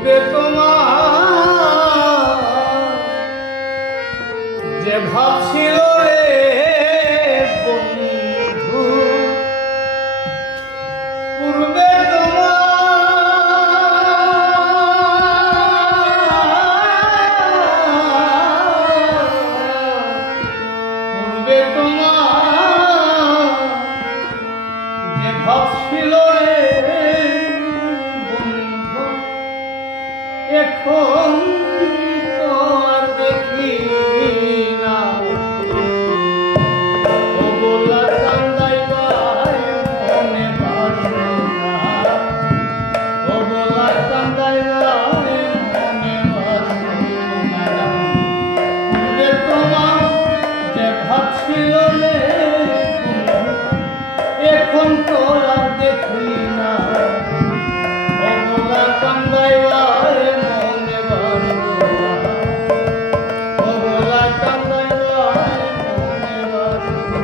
পূর্বে তোমার যে ভাব ছিল রে বন্ধু, পূর্বে তোমার যে ভাব ছিল রে বন্ধু, এখন তো আর দেখি না। ও বলা কান্দাইবাই মনে বাসে না, ও বলা কান্দাইবাই মনে বাসে না। পূর্বে তোমার যে ভাব ছিল রে বন্ধু, এখন তো আর দেখি না। ও বলা কান্দাইবাই মনে বাসে না, ও বলা কান্দাইবাই মনে বাসে না।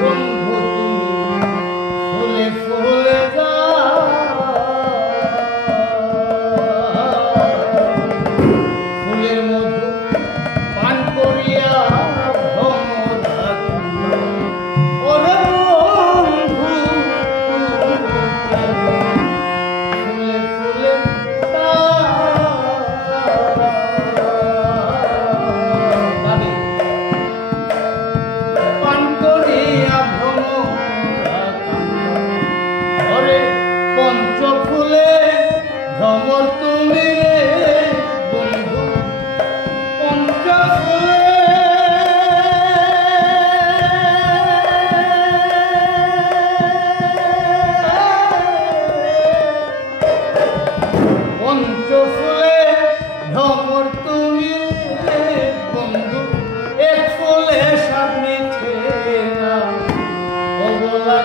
বন্ধু তুমি ফুলে ফুলে যাও, ফুলের মধু পান করিয়া ভ্রমরা কান্দ। ওরে বন্ধু ফুলে ফুলে যাও, পান করিয়া ভ্রমরা কান্দ। ওরে পঞ্চ ফুলে ভ্রমর তুমি রে বন্ধু, পঞ্চ ফুলে পঞ্চ ফুলে ভ্রমর তুমি রে বন্ধু, এক ফুলে স্বাদ মিঠে না। ও বলা